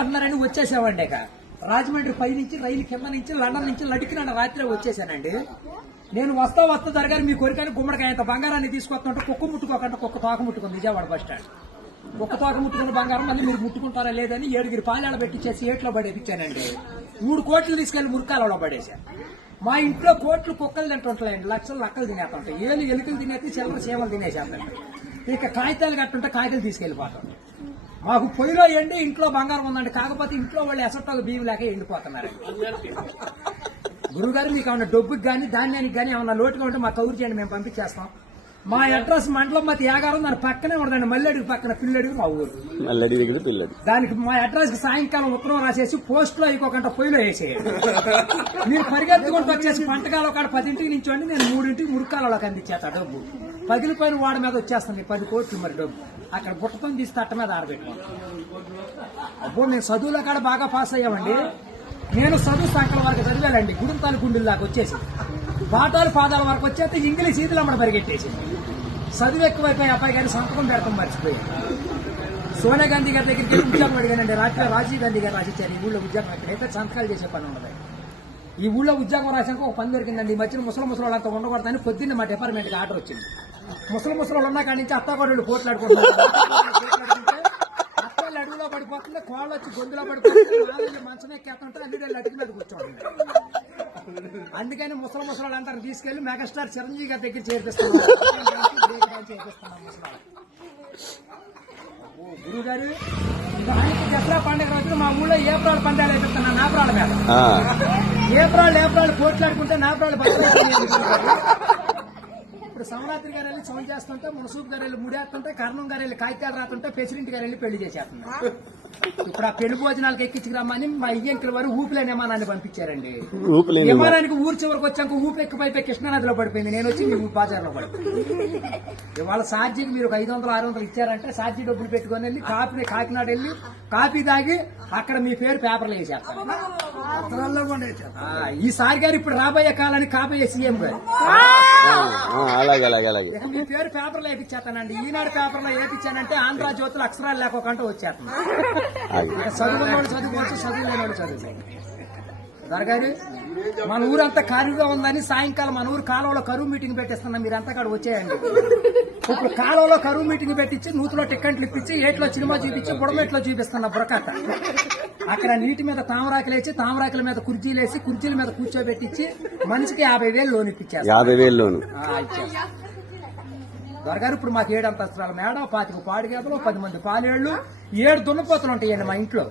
అంటున్నారని వచ్చేసామండి. ఇక రాజమండ్రి పై నుంచి రైలు కింద నుంచి లండన్ నుంచి లడికిన రాత్రి వచ్చేసానండి. నేను వస్తా జరగాలి మీ కోరికని గుమ్మడికాయ అంత బంగారాన్ని తీసుకొస్తుంటే కుక్క ముట్టుకోకుండా కుక్క తోక ముట్టుకుంది విజయవాడ బస్ స్టాండ్. కుక్క తోక ముట్టుకున్న బంగారం మళ్ళీ మీరు ముట్టుకుంటారా లేదని 7 పాలాడ పెట్టించేసి ఏట్లో పడేపించానండి. 3 కోట్లు తీసుకెళ్లి మురికాలలో పడేశాను. మా ఇంట్లో కోట్లు కుక్కలు తింటుంటాయండి, లక్షలు లక్కలు తినేస్తుంటాయి, ఎలుకలు తినేసి చిల్లర చీమలు తినేసేస్తాయి. ఇక కాగితాలు కట్టుంటే కాగితాలు తీసుకెళ్లిపోతాం. మాకు పొయ్యిలో ఎండి ఇంట్లో బంగారం ఉందండి, కాకపోతే ఇంట్లో వాళ్ళు ఎసట్లో బియ్యం లేక ఎండిపోతున్నారు. గురుగారు మీకు ఏమన్నా డబ్బుకి కానీ ధాన్యానికి కానీ ఏమన్నా లోటుగా ఉంటే మాకు కౌరు చేయండి, మేము పంపించేస్తాం. మా అడ్రస్ మండలం మధ్య యాగారం, దాని పక్కనే ఉండదండి, మల్లెడికి పక్కన పిల్లడికి మా ఊరు. దానికి మా అడ్రస్ కి సాయంకాలం ఉత్తరం రాసేసి పోస్ట్ లో ఇంకొకంట పొయ్యిలో వేసేయండి. మీరు పరిగెత్తుకుంటూ వచ్చేసి పంటకాల ఒక 10ంటికి నుంచోండి, నేను 3ంటికి మురికాలలోకి అందించేస్తా డబ్బు. పగిలిపోయిన వాడి మీద వచ్చేస్తుంది 10 కోట్లు మరి డబ్బు. అక్కడ బుట్టతో తీసి తట్ట మీద ఆడబెట్టుకోండి. అబ్బో మేము చదువులో కాడ బాగా పాస్ అయ్యామండి. నేను చదువు సంకల వరకు చదివానండి, గుడింతాలు గుండెలు దాకా వచ్చేసి పాఠాలు పాదాల వరకు వచ్చేస్తే ఇంగ్లీష్ ఈదులు అమ్మడ పరిగెట్టేసింది. చదువు ఎక్కువైపోయి అబ్బాయి గారి సంతకం పెడతాం మర్చిపోయాను. సోనియా గాంధీ గారి దగ్గరికి వెళ్ళి ఉద్యోగం అడిగానండి. రాత్రి రాజీవ్ గాంధీ గారు రాసిచ్చారు ఈ ఊళ్ళో ఉద్యోగం. ఎక్కడైతే సంతకాలు చేసే పని ఉండదు. ఈ ఊళ్ళో ఉద్యోగం రాసాక ఒక పని దొరికిందండి. ఈ మధ్యన ముసలి వాళ్ళంతా ఉండకూడదని పొద్దున్న మా డిపార్ట్మెంట్కి ఆర్డర్ వచ్చింది. ముసలి వాళ్ళు ఉన్న కాడి నుంచి అత్తాకోడళ్ళు పోట్లాడుకుంటున్నారు. అత్తలు అడుగులో పడిపోతుంది, కోళ్ళు వచ్చి గొంతులో పడిపోతుంది, మంచం ఎక్కేస్తుంటే అల్లుడు అడుగు మీద కూర్చోండి. అందుకని ముసలి వాళ్ళంతా తీసుకెళ్లి మెగాస్టార్ చిరంజీవి గారి దగ్గర చేర్పిస్తున్నాం. గురువు గారు దానికి దసరా పండుగ రోజున మా ఊళ్ళో ఏప్రాల్ పందాలు వేపిస్తున్నాను. నాపరాల మీద ఏప్రాల్ పోట్లాడుకుంటే నాపరాలు ఇప్పుడు సమరాత్రి గారు వెళ్ళి సౌండ్ చేస్తుంటే, మునసూపు గారు వెళ్ళి ముడేస్తుంటే, కర్ణం గారు వెళ్ళి కాగితాలు రాతుంటే, ప్రెసిడెంట్ గారు వెళ్ళి పెళ్లి చేసేస్తున్నారు. ఇప్పుడు ఆ పెళ్లి భోజనాలకు ఎక్కించుకురమ్మని మా ఇయ్యంకుల వారు ఊపిలేని విమానాన్ని పంపించారండి. విమానానికి ఊరు చివరికి వచ్చాక ఊపి ఎక్కిపోయి కృష్ణానదిలో పడిపోయింది. నేను వచ్చి మీ బాజార్లో పడిపోయింది. ఇవాళ ఛార్జీకి మీరు 500-600 ఇచ్చారంటే ఛార్జీ డబ్బులు పెట్టుకుని వెళ్ళి కాకినాడ వెళ్ళి కాఫీ తాగి అక్కడ మీ పేరు పేపర్లో వేసేస్తారు. ఈసారి గారు ఇప్పుడు రాబోయే కాలానికి కాబోయే సీఎం గారు మీ పేరు పేపర్లో వేపించేస్తానండి. ఈనాడు పేపర్లో వేపించానంటే ఆంధ్ర జ్యోతులు అక్షరాలు లేకోకుండా వచ్చేస్తాను. చదువుకున్నోడు చదువుకోవచ్చు, చదువు లేనివాడు చదువుతాయి. దొరగారు మన ఊరంతా ఖాళీగా ఉందని సాయంకాలం మన ఊరు కాలువలో కరువు మీటింగ్ పెట్టిస్తున్నాం. మీరంతా అక్కడ వచ్చేయండి. ఇప్పుడు కాలువలో కరువు మీటింగ్ పెట్టించి నూతులో టిక్కెట్లు ఇప్పించి ఏట్లో సినిమా చూపించి బుడమెట్లో చూపిస్తున్నా బుడకట్ట. అక్కడ నీటి మీద తామరాకులు వేసి తామరాకుల మీద కుర్చీలు వేసి కుర్చీల మీద కూర్చోబెట్టించి మనిషికి 50,000 లోన్ ఇప్పించారు. 50,000 లోన్ దొరగారు ఇప్పుడు మాకు 7 అంతస్తుల మేడ, 25 పాడిగేదలు, 10 మంది పాలేళ్లు, 7 దున్నపోతులు ఉంటాయండి మా ఇంట్లో.